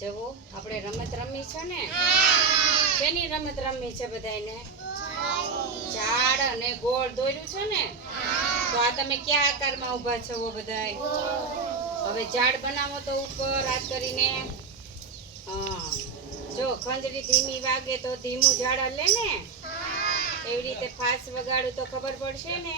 જવો આપણે રમત રમી છે ને? શેની રમત રમી છે બધાયને? ઝાડ અને ગોળ દોર્યું છે ને? તો આ તમે કયા આકારમાં ઊભા છો બધાય? હવે ઝાડ બનાવો તો ઉપર હાથ કરીને. હા. જો ખંજરી ધીમી વાગે તો ધીમું ઝાડ હલે ને? એવી રીતે ફાસ વગાડું તો ખબર પડશે ને?